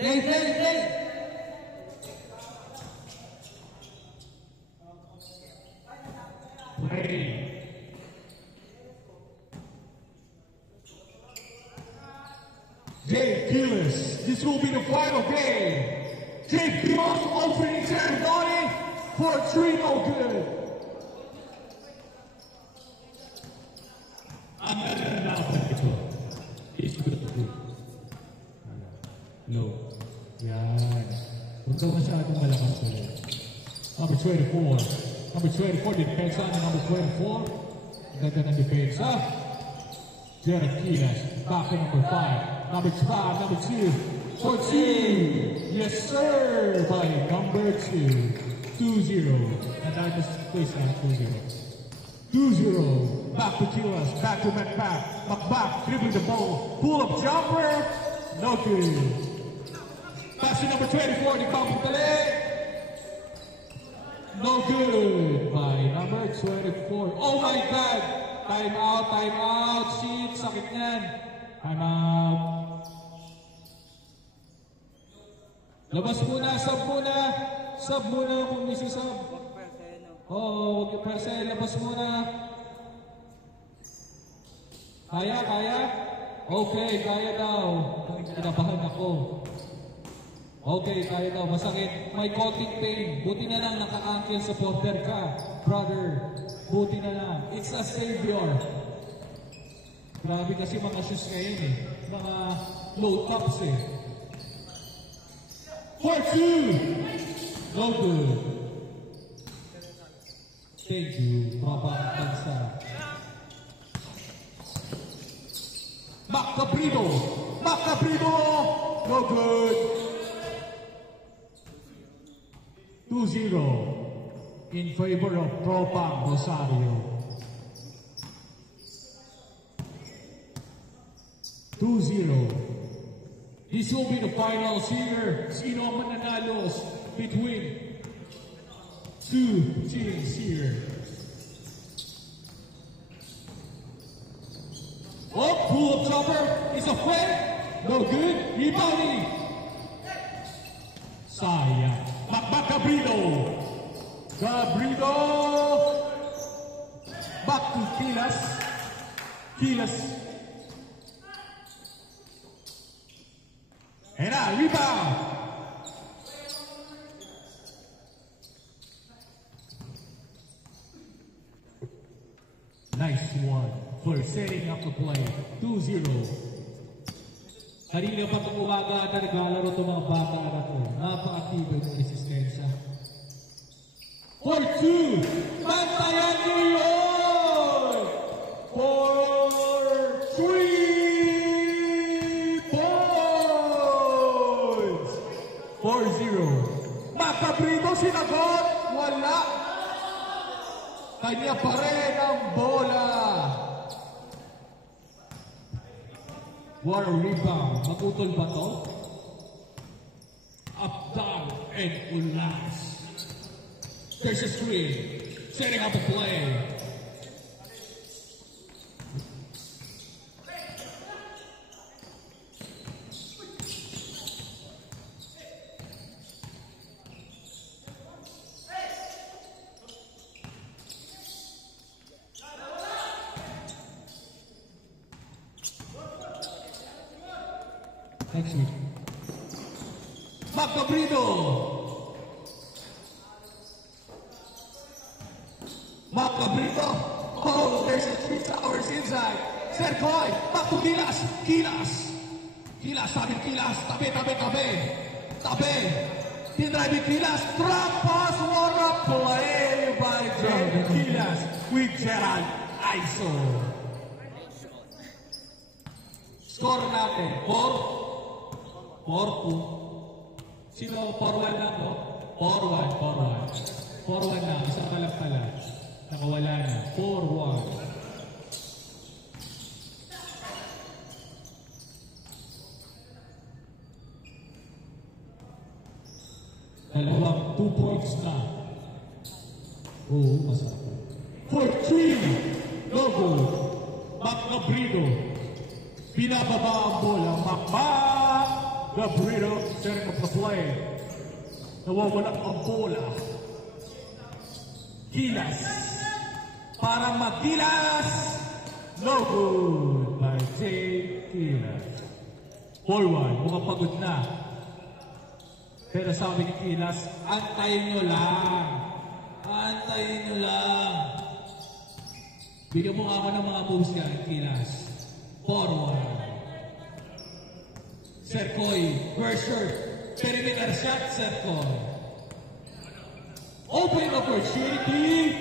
Play. Jay Gillis, this will be the final game. Jay Gillis opening ceremony for Trino Good. No. Yan. Huwag ka masyadong malakas ulit. Number 24. Number 24, depensa na number 24. Ganda ng depensa. Jared Quiles, back to number 5. Number 5, number 2. For 2. Yes, sir. By number 2. 2-0. And I just place now 2-0. 2-0. Back to Quiles, back to McBack. McBack dribbling the ball. Pull-up jumper. No good. Pass to number 24, the Kapitale. No good by number 24. Oh my God! Time out. Shit, sakit niyan. Time out. Labas muna, sub muna kung isi-sub. Oo, huwag yung percent. Labas muna. Kaya? Okay, kaya daw. Kinabahan ako. Okay, kaya daw. Masakit. May konting pain. Buti na lang naka-ankle supporter ka. Brother, buti na lang. It's a savior. Grabe kasi mga shoes ngayon eh. Mga low tops eh. 4-2! No good. Thank you, Babang Tansa. Macabrino! No good. 2-0 in favor of Tropang Rosario. 2-0. This will be the finals here. Sino ang mananalos between two teams here? Oh, pull-up jumper is a friend. No good. Rebounding. Sayang. Cabrino. Back to Quiles. And a rebound. Nice one for setting up the play. 2-0. Kanina pa itong umaga na naglalaro itong mga bata na ito. Napaka-active yung resistensya. 4-2! Bantayan nyo yun! For 3 points! 4-0. Macabrino sinagot. Wala. Kanya pa rin ang bola. What a rebound. Magutol ba to? Up, down, and ulas. There's a screen. Setting up a play. Next week. Macabrino. Oh, there's a 3 towers inside. Serkoy, back to Quiles. Sabi Quiles. Tabi. Tinriving Quiles. Trap pass. What a play by Quiles with Gerald Aiso. Score natin. 4-2. Sino 4-1 na po? 4-1 na. Isang kalap pala. Nakawala na. 4-1. Dalawang 2 points na. Oo, masarap. 4-3. No goal. Macabrino. Pinababa ang bola. Gabrino setting up the play. Nawawala ang bola. Gilas. Para Magilas. No good by Jay Gilas. Forward, mukhang pagod na. Pero sabi ni Gilas, antayin nyo lang. Antayin nyo lang. Bigyan mo ako ng mga moves ka, Gilas. Forward. Serkoy, pressure, perimeter shot, Serkoy. Open opportunity.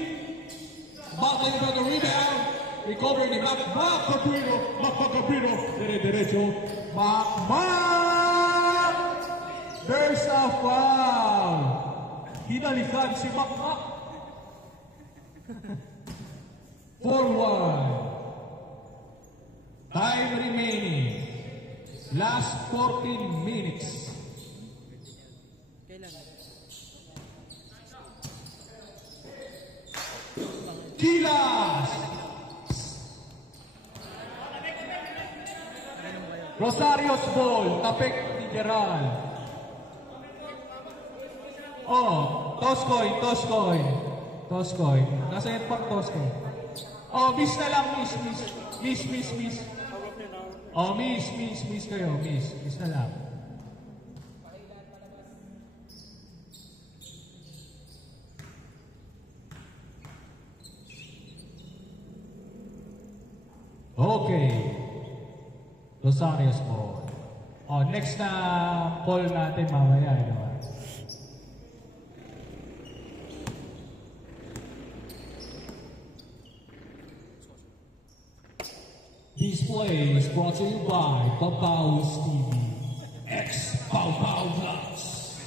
Back for the rebound. Recover ni Mac Gabrino. Mac Gabrino. Diretso. Mac. There's a foul. Hinalikan si Mac. Forward. Time remaining. Last 14 minutes. Gilas! Rosario's ball. Tapik ni Gerald. Oh, toss coin. Nasa yan pang toss coin. Oh, miss na lang, miss. Oh, miss kayo, miss na lang. Okay. Rosario's ball. Oh, next na ball natin mamaya, diba? This play is brought to you by Papaus TV, ex-Pau Vlogs,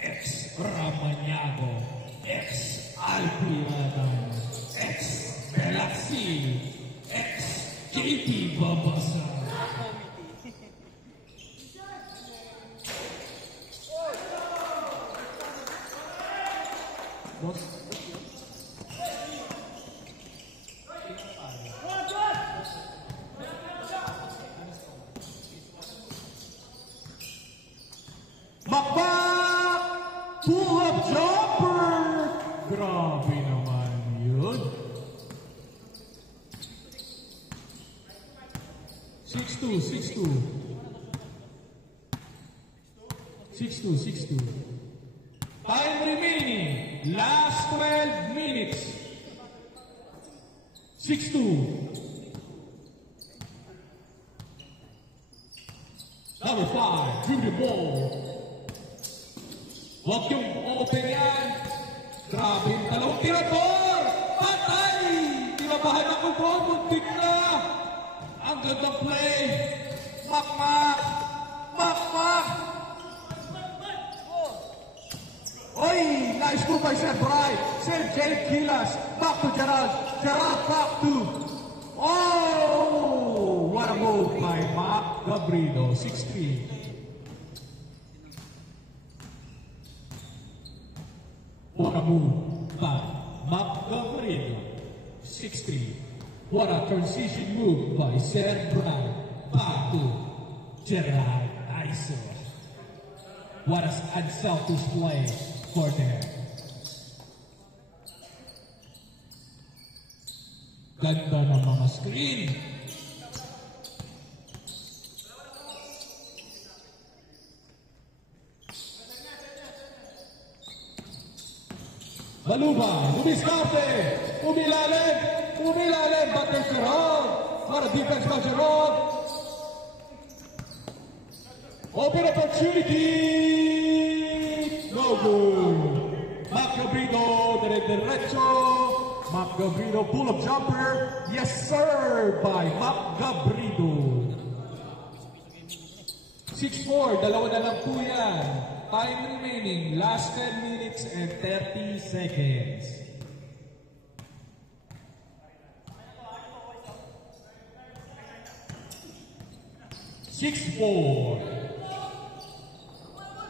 ex-Ramanyado, ex-Alpiradan, ex-Galaxy, ex-JP Babasa. Makbak! Pull-up jumper! Grabe naman yun. 6-2. 6-2. Time remaining. Last 12 minutes. 6-2. Number 5, give the ball. Huwag yung open yan. Grabe yung dalawang tirador. Patay! Tinabahan ako po. Muntik na. Ang gandang play. Makmak. Oy! Nice move by Sir Bright. Sir Jake Gilas. Back to Gerald. Gerald back to... Oh! What a move by Mac Gabrino. 6-3. What a move by Mac Gabrino. 6-3. What a transition move by Sir Bright. Back to Gerald Iso. What an unselfish play for them. Ganda ng mga screen. Baluba, dumiskarte, umilalim, batang Gerard, para defense by Gerard. Open opportunity, no good. Mac Gabrino, diretso. Mac Gabrino, pull-up jumper. Yes, sir, by Mac Gabrino. 6-4, dalawa na lang po yan. Time remaining, last 10 minutes and 30 seconds.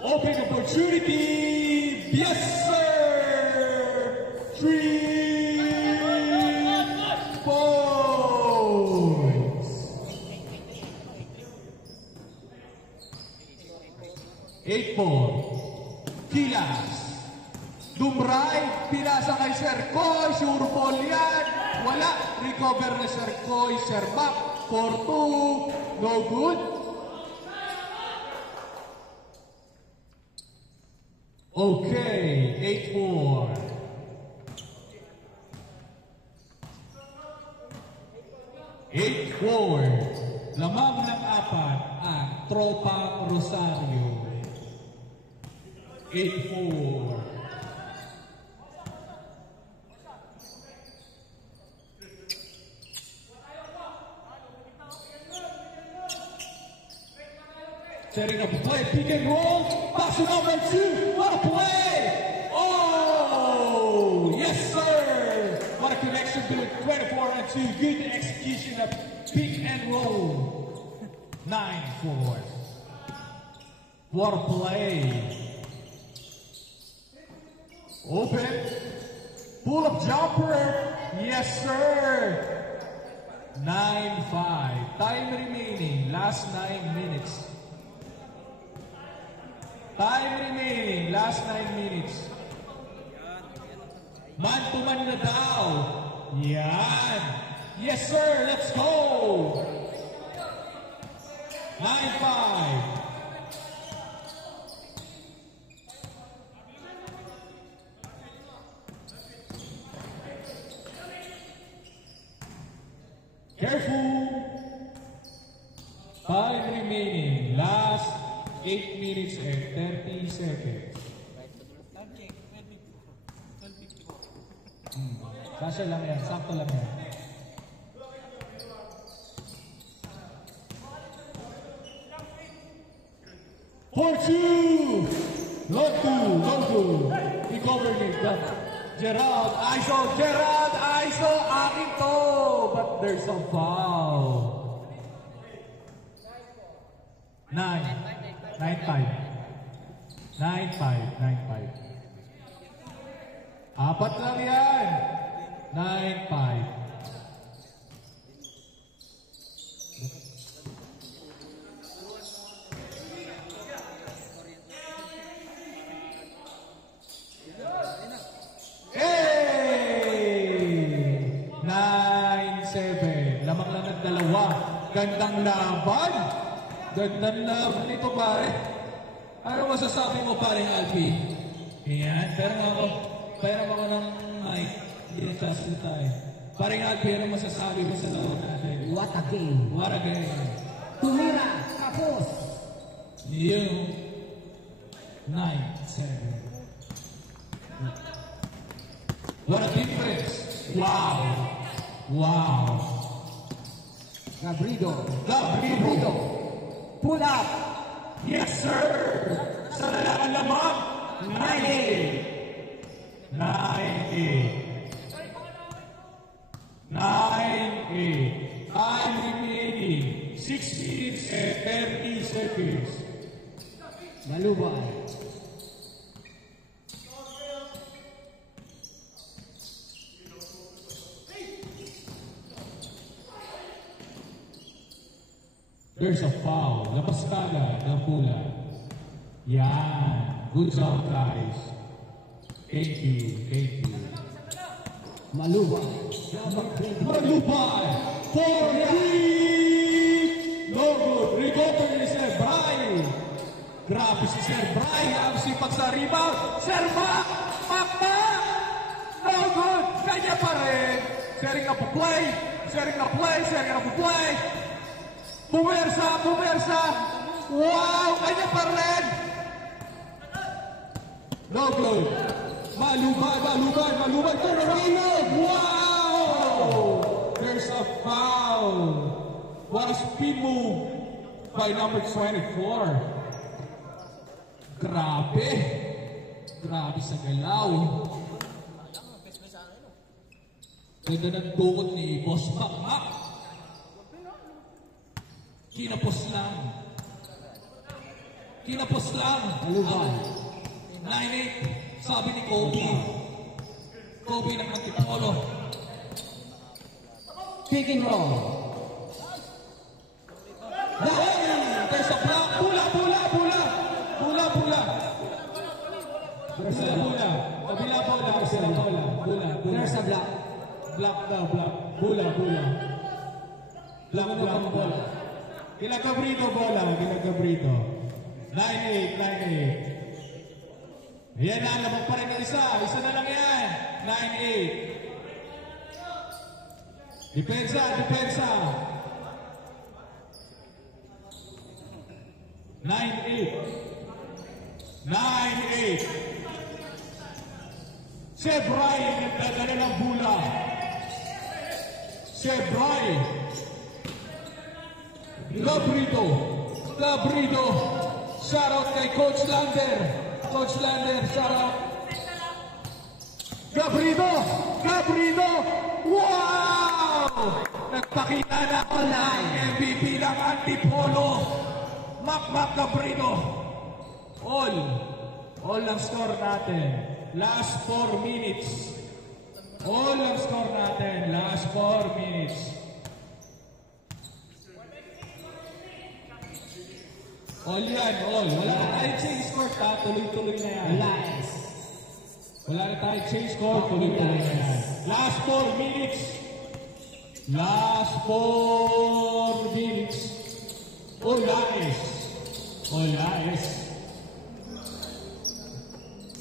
Open opportunity. Yes, sir. 3 points. 8-4. Kilas. Dumray, pinasa kay Sir Koy, sure ball yan. Wala, recover na Sir Koy, Sir Mac, 4-2, no good. Okay, 8-4. Lamang ng apat ang Tropa Rosario. 8-4. Setting up a play, pick and roll, pass to number 2, what a play! Oh, yes sir! What a connection to it, 24 and 2, good execution of pick and roll. 9-4. What a play! Open, pull up jumper, yes sir! 9-5, time remaining, last 9 minutes. Time remaining, last 9 minutes. Man-to-man na daw. Yan. Yes, sir. Let's go. 9-5. Careful. Time remaining, last 8 minutes and 30 seconds. Kasya lang yan, sakto lang yan. For 2! Logo! Recovered it, but Gerald, ISO, akin to! But there's a foul. 9-5. 9-5. Apat lang yan. 9-5. Hey! 9-7. Lamang lang ng dalawa. Gandang laban. Gandang laban nito, pare. Ano masasabi mo, paring Alpi? Ayan, pero ako ng mic. Hindi na sasalita eh. Paring Alpi, ano masasabi mo sa laban natin? What a game. What a game. Tumira, kapos. Yung 9-7. What a difference. Wow. Gabrido. Pull up. Yes, sir. Sa lamang. 9-8. 9-8. Time remaining. 6 minutes and 30 seconds. Malubay. There's a foul. Labas kagad ng pula. Yan. Good job, guys. Thank you. Malubay. Malubay. 4-3. No good. Recover ni Sir Bray. Grabe si Sir Bray. Ang sipag sa rebound. Sir Mac. No good. Kanya pa rin. Sharing na play. Pumersa! Wow! Kanya pa rin! No good! Malubay! Turnaround! Wow! There's a foul! What a speed move by number 24. Grabe sa galaw. Ganda ng dukot ni Boss Mac. Kinapos lang. Malubay. 9-8. Sabi ni Kobe ng Antipolo. Pick and roll. There's a block. Pula. block. Block daw, block. Bola. Block, bola. Kila Gabrito bola, kila Gabrito. 9-8. Ayan na, lamang pa rin ng isa. Isa na lang yan. 9-8. Depensa. 9-8. Sebray, nagdadala ng bola. Sebray. Gabrito. Shoutout kay Coach Lander. Shoutout. Gabrito. Wow! Nagpakita na ang MVP ng Antipolo. Mac Gabrito. All ang score natin. Last 4 minutes. All ang score natin. Last 4 minutes. All yan, all. Wala na tayong change score, tuloy-tuloy na yan. Lies. Wala na tayong change score, tuloy-tuloy na yan. Last 4 minutes. Last 4 minutes. All lies.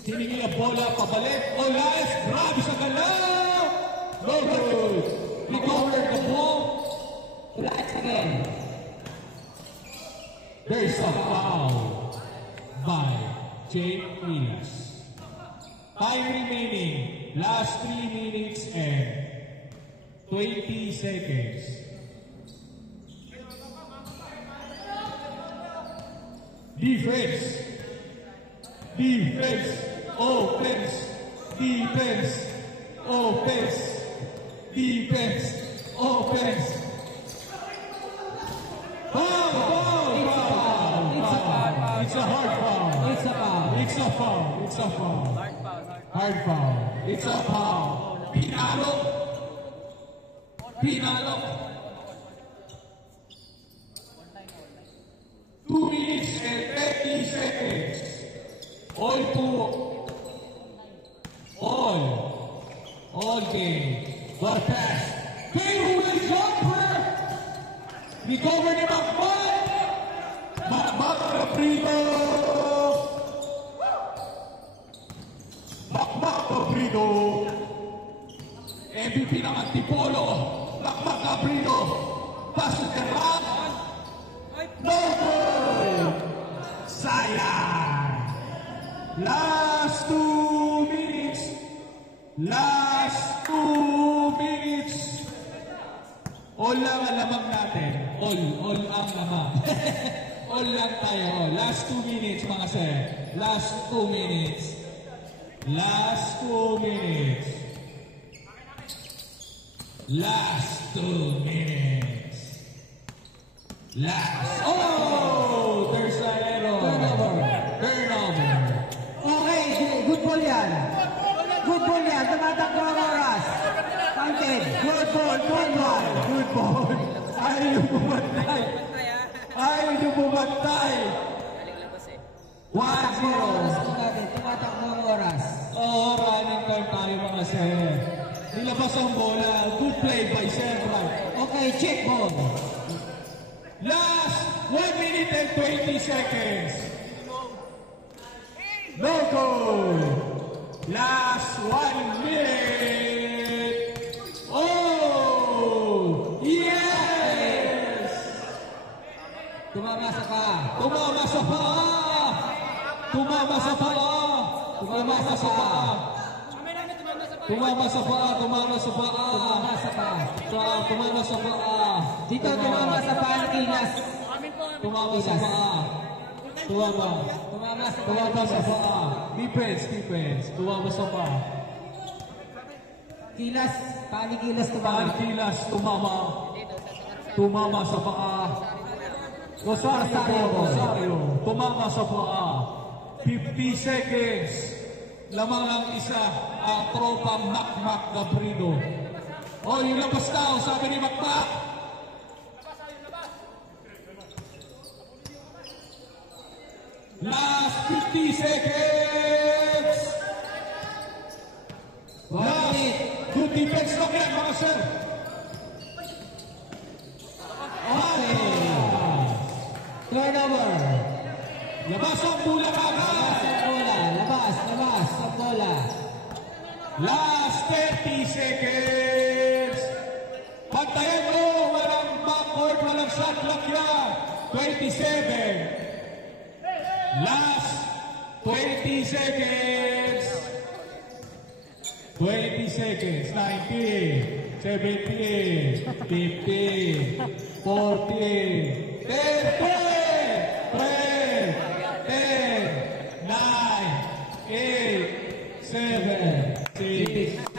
Tiningi ang bola, pabalik. All lies. Grabe sa galaw. No good. Recovered the ball. Lies again. There's a foul by Jake Milas. Time remaining. Last 3 minutes and 20 seconds. Defense. Offense. Foul. It's a hard foul. Hard foul. It's a foul. Pinalo. 2 minutes and 30 seconds. All game. What a pass. Fadeaway jumper. Recover ni Macmac. Macmac Gabrito. MVP ng Antipolo. Macmac Gabrito. Pass to the rock. No good. Sayang. Last 2 minutes. All lang ang lamang natin. All ang lamang. All lang tayo. Last 2 minutes, mga sir. Last 2 minutes. Oh! There's an error. Turnover. Okay, good ball yan. Tumatakbo ang oras. Counted. Good ball. Ayaw bumantay. 1-0. Tumatakbo ang oras. Running time tayo, mga sir. Nilabas ang bola. Good play by Sir Brian. Okay, check ball. Last 1 minute and 20 seconds. No goal. Last 1 minute. Oh! Yes! Tumama sa paa. Tumama sa paa. Dito tumama sa paa ng Kilas. Tumama sa paa. Defense. Tumama sa paa. Kilas, paa ni Kilas tumama. Kilas, tumama sa paa. Rosario, tumama sa paa. 50 seconds. Lamang ang isa, ang tropang Macmac Gabrito. Yung labas daw, sabi ni Macmac. Last 50 seconds. One minute. Good Good defense lang yan, mga sir. Okay. Turnover. Labas ang bola kagad. Ang bola. Labas ang bola. Last 30 seconds. Pantayan mo. Walang backcourt, walang shot clock yan. 27. Last 20 seconds. 20 seconds. 19, 17, 15, 14, 13, 10, 9, 8, 7, 6,